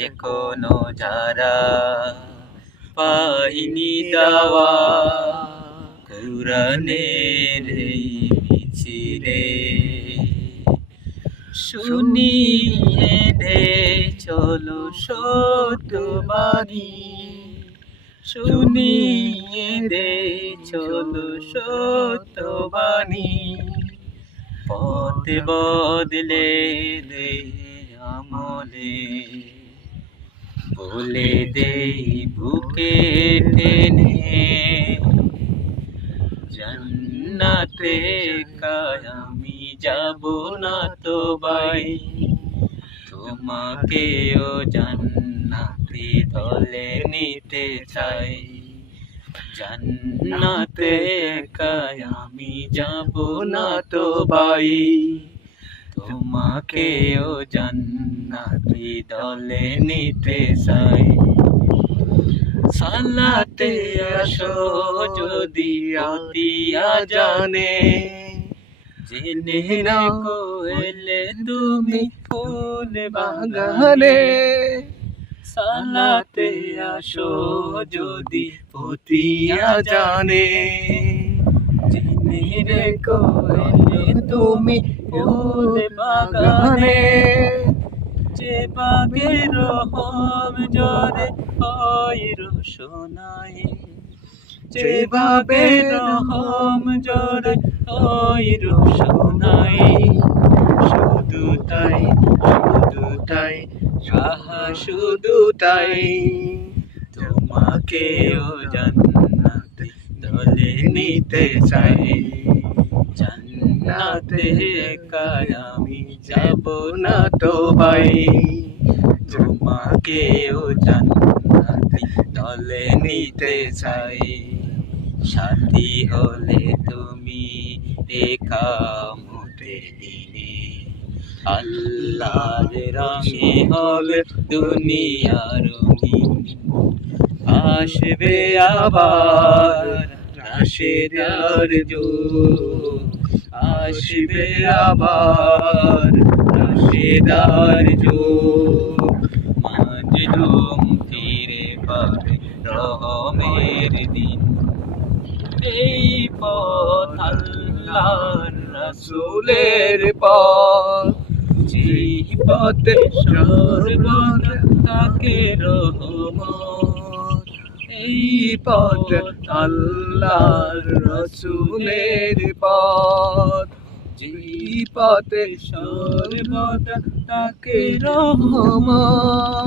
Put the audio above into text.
এখনো যারা পাইনি দাওয়া কুরআনের এই মিছিলে শুনিয়ে দে চলো সত্যবাদী শুনিয়ে দে চলো সত্যবাণী পথ বদলে দে আমলে বলে দে বুকে টেনে জান্নাতে আমি যাব না তো ভাই তোমাকেও জান্নাতি দলে নিতে চাই জান্নাতে আমি যাব না তো ভাই তোমাকেও জান্নাতি দলে নিতে চাই সালাতে আসো যদি আতিয়া জানে জেনে রাখো এলে তুমি ফুল বাগানে সালাতে আসো যদি পতিয়া জানে জেনে রেখো এলে তুমি ফুল বাগানে যে বাগে রহম জরে হয় রোশনাই যে বাবে রহম জরে হয় রোশনাই শুধু তাই আহা শুধু তাই তোমাকেও জান্নাতে দলে নিতে চাই জান্নাতে আমি যাব না তো ভাই তোমাকেও জান্নাতে দলে নিতে চাই সাথী হলে তুমি দেখা মুতে দিনে আল্লাহর রঙে হবে দুনিয়ার আসবে আবার রাশেদার যুগ আসবে আবার রাশেদার যুগ মাজলুম ফিরে পাবে রহমের দিন এই পথ আল্লাহর রাসূলের পথ যেই পথে সর্বদা তাকে রহমত এই পথ আল্লাহর রাসূলের পথ যেই পথে সর্বদা তাকে রহমত।